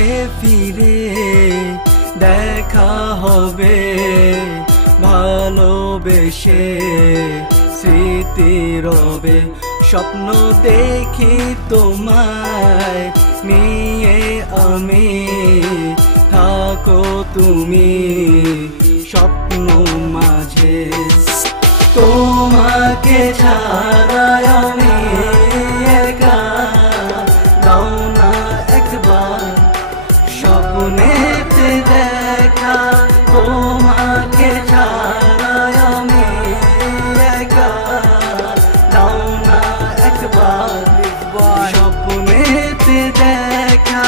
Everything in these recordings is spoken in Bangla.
আসবে ফিরে, দেখা হবে ভালোবেসে, স্মৃতি রবে। স্বপ্ন দেখি তোমায় নিয়ে আমি, থাকো তুমি স্বপ্ন মাঝে। তোমাকে ছাড়া আমি একা, দাও না একবার স্বপ্নেতে দেখা। তোমাকে ছাড়া আমি একা, দাও না একবার স্বপ্নেতে দেখা।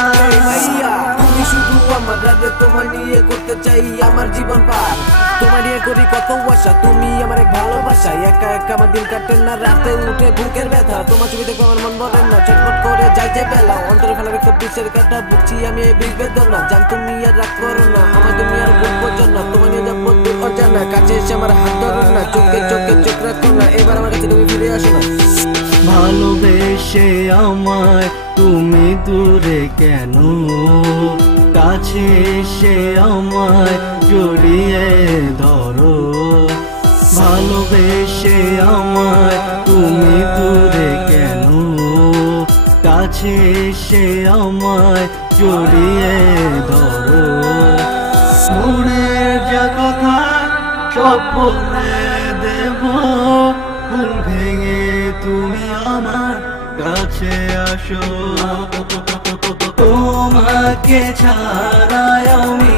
তুমি শুধু আমার রাতে তোমার নিয়ে করতে চাই আমার জীবন পার। তোমার নিয়ে করি কত আশা, তুমি আমার এক ভালোবাসা। একা একা আমার দিন কাটে না, রাতে উঠে বুকের ব্যথা। তোমার ছবি দেখে আমার মন ভরে না, ছটফট করে যাই যে বেলা। অন্তরে ফেলার একটা বিষের কাটা বুঝছি আমি এই বিষ বেদনা। জান তুমি আর রাগ করো না, আমার তুমি আর বুঝবো না। তোমার নিয়ে যাবো দূর অজানা, কাছে এসে আমার হাত ধরো না। চোখে চোখে চোখ রাখো না, এবার আমার কাছে তুমি ফিরে আসো না। ভালোবেসে আমায় তুমি দূরে কেন, কাছে এসে আমায় জড়িয়ে ধরো। ভালোবেসে আমায় তুমি দূরে কেন, কাছে এসে আমায় জড়িয়ে ধরো। মনের যা কথা সব বলে দেব, ফুল ভেঙে তুমি আমার কাছে আসো। তোমাকে ছাড়া আমি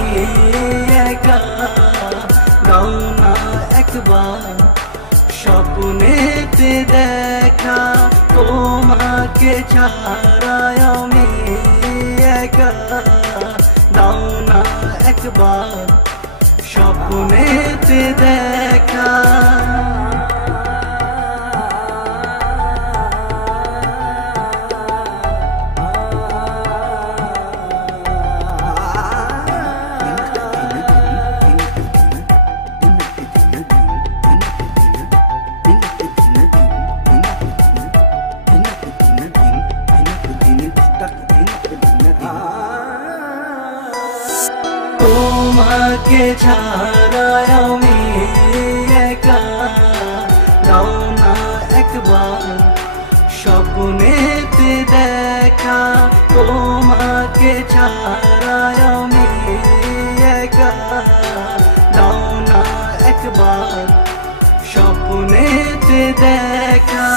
একা, দাও না একবার স্বপ্নেতে দেখা। তোমাকে ছাড়া আমি একা, দাও না একবার স্বপ্নেতে দেখা। তোমাকে ছাড়া আমি একা, দাও না একবার স্বপ্নেতে দেখা। তোমাকে ছাড়া আমি একা, দাও না একবার স্বপ্নেতে দেখা।